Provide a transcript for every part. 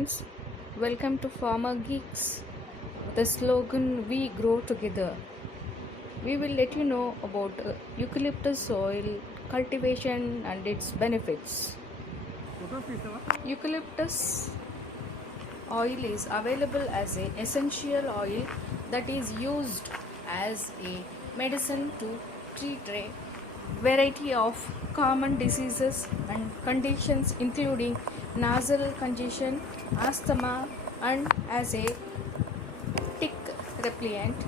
friends, welcome to Farmer Geeks. The slogan "We Grow Together." We will let you know about eucalyptus oil cultivation and its benefits. Eucalyptus oil is available as an essential oil that is used as a medicine to treat a variety of common diseases and conditions including nasal congestion, asthma, and as a tick repellent.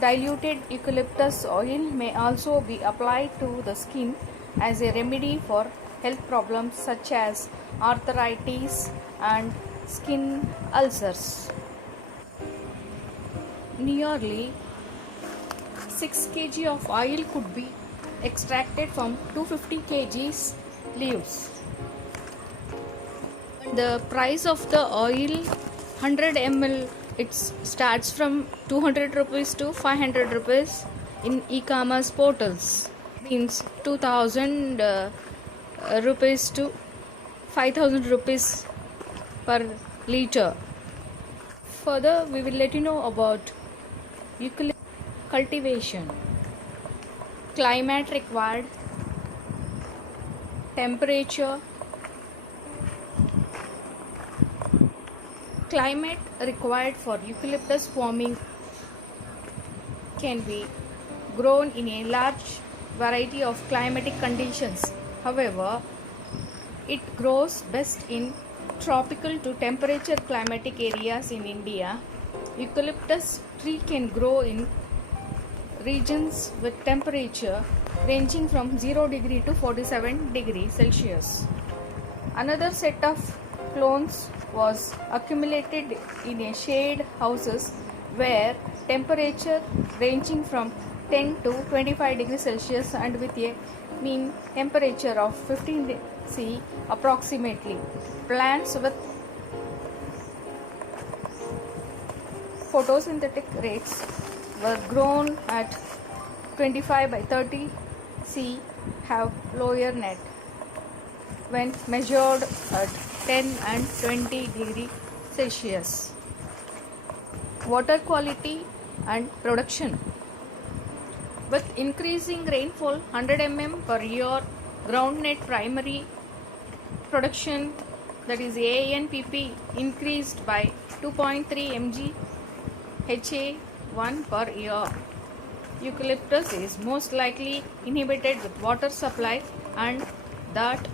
Diluted eucalyptus oil may also be applied to the skin as a remedy for health problems such as arthritis and skin ulcers. Nearly 6 kg of oil could be extracted from 250 kgs leaves. The price of the oil 100 ml it starts from 200 rupees to 500 rupees in e-commerce portals, means 2000 rupees to 5000 rupees per liter. Further, we will let you know about eucalyptus cultivation, climate required, temperature. Climate required for eucalyptus farming can be grown in a large variety of climatic conditions. However, it grows best in tropical to temperature climatic areas in India. Eucalyptus tree can grow in regions with temperature ranging from 0 degree to 47 degrees Celsius. Another set of clones was accumulated in a shade houses where temperature ranging from 10 to 25 degrees Celsius and with a mean temperature of 15 C approximately. Plants with photosynthetic rates were grown at 25 by 30 C have lower net when measured at 10 and 20 degree Celsius. Water quality and production. With increasing rainfall 100 mm per year, ground net primary production, that is ANPP, increased by 2.3 mg HA1 per year. Eucalyptus is most likely inhibited with water supply, and that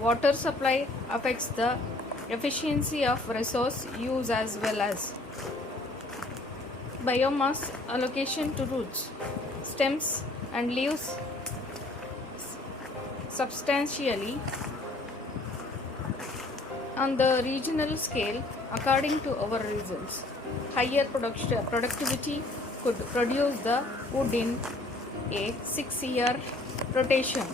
water supply affects the efficiency of resource use as well as biomass allocation to roots, stems and leaves substantially. On the regional scale, according to our results, higher productivity could produce the wood in a 6-year rotation.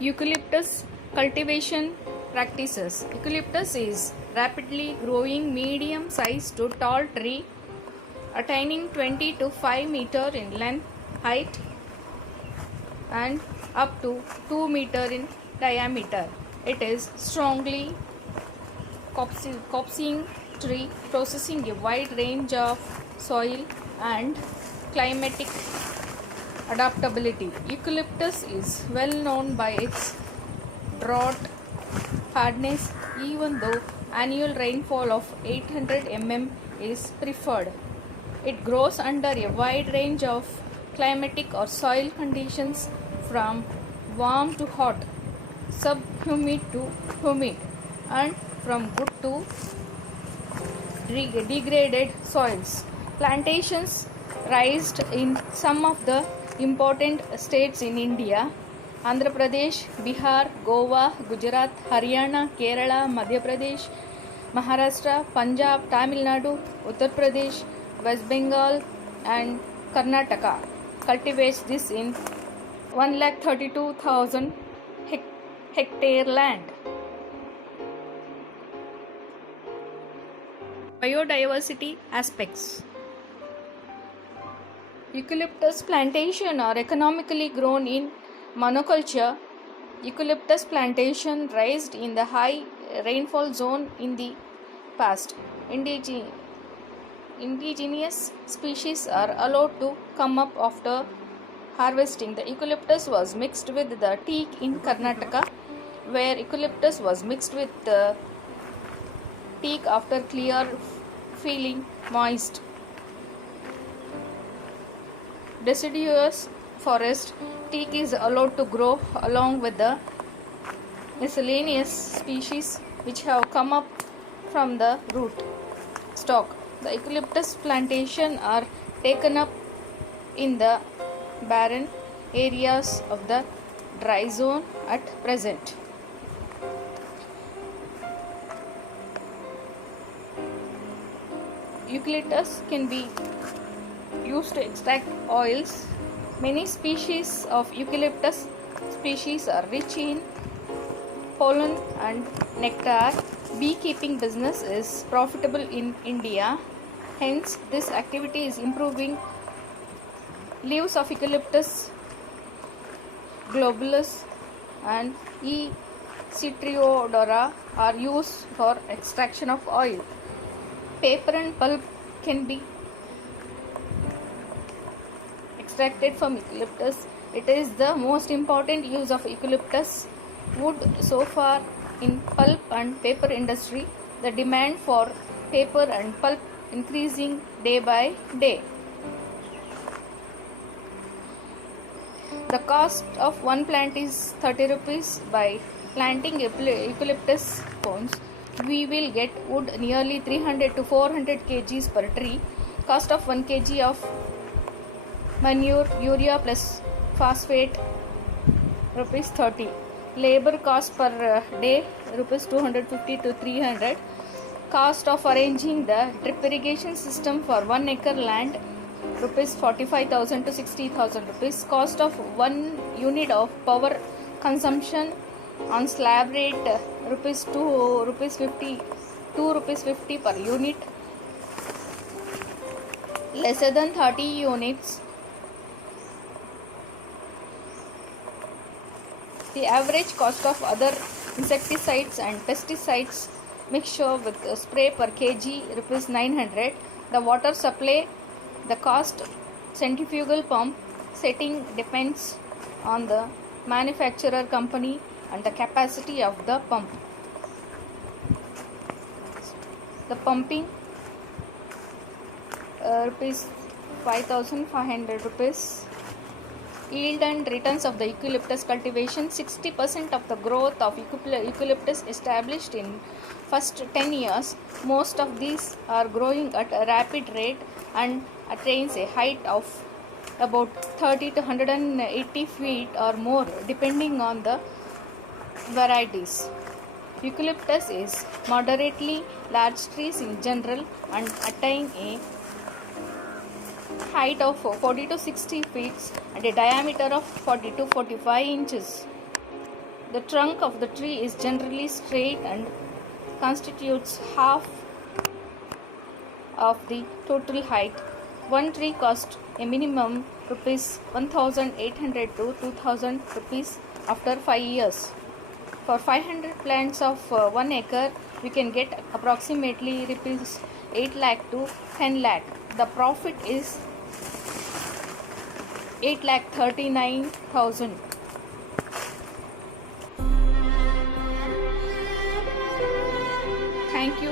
Eucalyptus cultivation practices. Eucalyptus is rapidly growing medium-sized to tall tree attaining 20 to 5 meter in length, height and up to 2 meter in diameter. It is strongly copsing tree processing a wide range of soil and climatic adaptability. Eucalyptus is well known by its drought hardness, even though annual rainfall of 800 mm is preferred. It grows under a wide range of climatic or soil conditions from warm to hot, subhumid to humid, and from good to degraded soils. Plantations raised in some of the important states in India: Andhra Pradesh, Bihar, Goa, Gujarat, Haryana, Kerala, Madhya Pradesh, Maharashtra, Punjab, Tamil Nadu, Uttar Pradesh, West Bengal and Karnataka cultivates this in 132,000 hectare land. Biodiversity aspects. Eucalyptus plantation are economically grown in monoculture. Eucalyptus plantation raised in the high rainfall zone in the past. Indigenous species are allowed to come up after harvesting. The eucalyptus was mixed with the teak in Karnataka, where eucalyptus was mixed with the teak after clear feeling moist. Deciduous forest teak is allowed to grow along with the miscellaneous species which have come up from the root stock. The eucalyptus plantation are taken up in the barren areas of the dry zone at present. Eucalyptus can be used to extract oils. Many species of eucalyptus species are rich in pollen and nectar. Beekeeping business is profitable in India. Hence, this activity is improving. Leaves of Eucalyptus globulus and E. citriodora are used for extraction of oil. Paper and pulp can be extracted from eucalyptus. It is the most important use of eucalyptus wood so far in pulp and paper industry. The demand for paper and pulp increasing day by day. The cost of one plant is 30 rupees. By planting eucalyptus cones, we will get wood nearly 300 to 400 kgs per tree. Cost of 1 kg of manure, urea plus phosphate, rupees 30. Labor cost per day, rupees 250 to 300. Cost of arranging the drip irrigation system for 1 acre land, rupees 45,000 to 60,000 rupees. Cost of 1 unit of power consumption on slab rate, rupees 2 rupees 50 per unit. Lesser than 30 units. The average cost of other insecticides and pesticides mixture with spray per kg, rupees 900. The water supply, the cost centrifugal pump setting depends on the manufacturer company and the capacity of the pump. The pumping, rupees 5,500 rupees. Yield and returns of the eucalyptus cultivation. 60% of the growth of eucalyptus established in first 10 years. Most of these are growing at a rapid rate and attains a height of about 30 to 180 feet or more depending on the varieties. Eucalyptus is moderately large trees in general and attain a height of 40 to 60 feet and a diameter of 40 to 45 inches. The trunk of the tree is generally straight and constitutes half of the total height. One tree costs a minimum rupees 1,800 to 2,000 rupees after 5 years. For 500 plants of 1 acre, we can get approximately rupees 8 lakh to 10 lakh. The profit is 8,39,000. Thank you.